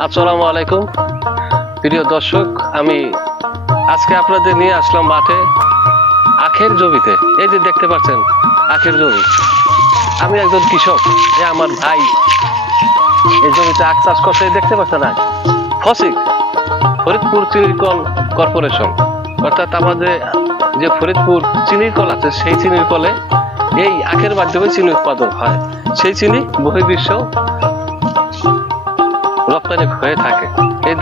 আসসালামু আলাইকুম প্রিয় দর্শক, আমি আজকে আপনাদের নিয়ে আসলাম মাঠে আখের জমিতে। এই যে দেখতে পাচ্ছেন আখের জমি। আমি একজন কৃষক, আমার ভাই এই জমিতে আখ চাষ করতে দেখতে পাচ্ছেন না। ফসিক ফরিদপুর চিনির কল কর্পোরেশন, অর্থাৎ আমাদের যে ফরিদপুর চিনির কল আছে, সেই চিনির কলে এই আখের মাধ্যমে চিনি উৎপাদন হয়। সেই চিনি বহির্বিশ্ব রপ্তানি হয়ে থাকে। এই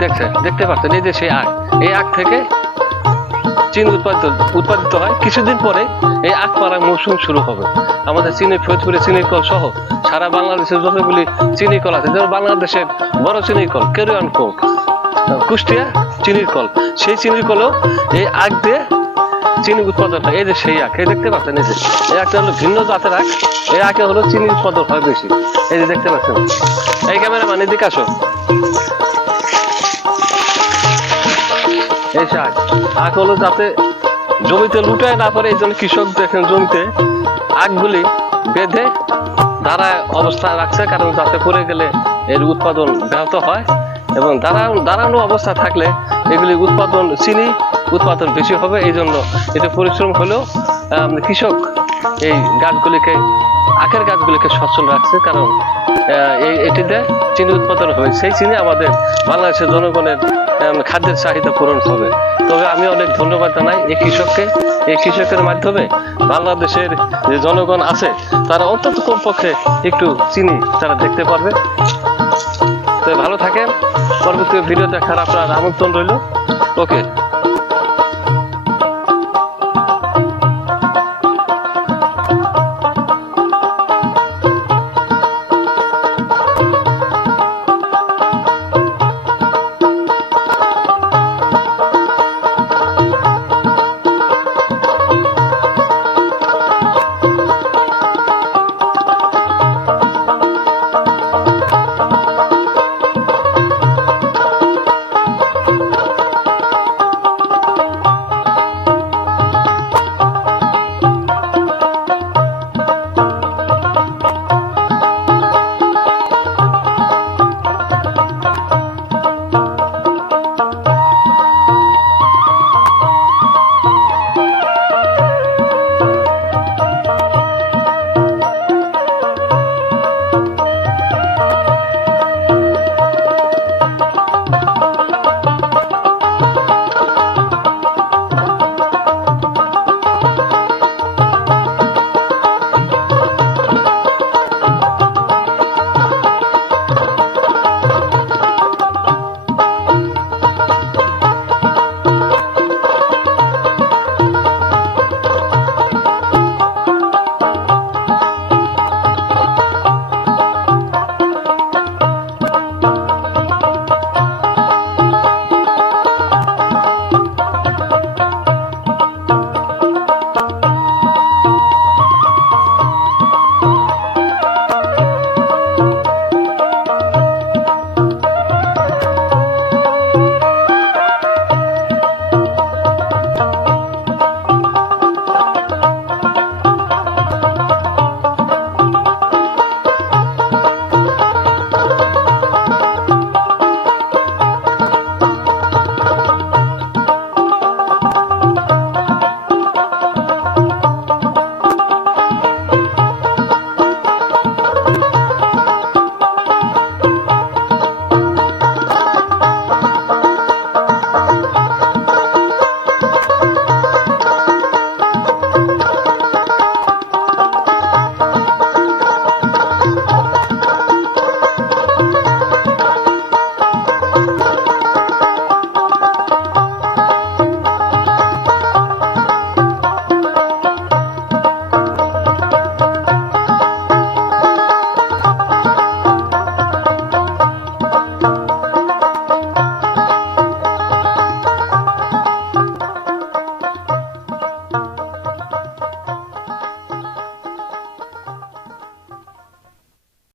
দেখতে পাচ্ছেন, এই যে সেই আখ, এই আখ থেকে চিনি উৎপাদিত হয়। কিছুদিন পরে এই আখ পাড়ার মৌসুম শুরু হবে। আমাদের ফরিদপুরে চিনির কল সহ সারা বাংলাদেশের যতগুলি চিনি কল আছে, যেমন বাংলাদেশের বড় চিনির কল কেরুয়ান কোক, কুষ্টিয়া চিনির কল, সেই চিনির কলও এই আখ দিয়ে চিনি উৎপাদন হয়। এই যে সেই আখ, এই দেখতে পাচ্ছেন, এই যে এই আখটা হলো ভিন্ন জাতের আখ। এই আখে হলো চিনি উৎপাদন হয় বেশি। এই যে দেখতে পাচ্ছেন, এই ক্যামেরা মানে দিকে আসো। এই শাক আখ হলো যাতে জমিতে লুটায় না পারে, এই জন্য কৃষক দেখেন জমিতে আখগুলি বেঁধে দাঁড়ায় অবস্থায় রাখছে, কারণ যাতে পড়ে গেলে এর উৎপাদন ব্যাহত হয়, এবং দাঁড়ানো অবস্থা থাকলে এগুলি চিনি উৎপাদন বেশি হবে। এই জন্য এটা পরিশ্রম হলেও কৃষক এই গাছগুলিকে, আখের গাছগুলিকে সচল রাখছে, কারণ এটিতে চিনি উৎপাদন হবে। সেই চিনি আমাদের বাংলাদেশের জনগণের খাদ্যের চাহিদা পূরণ হবে। তবে আমি অনেক ধন্যবাদ জানাই এই কৃষককে। এই কৃষকের মাধ্যমে বাংলাদেশের যে জনগণ আছে তারা অন্তত কমপক্ষে একটু চিনি তারা দেখতে পারবে। তো ভালো থাকেন, পরবর্তী ভিডিও দেখার আপনার আমন্ত্রণ রইল। ওকে।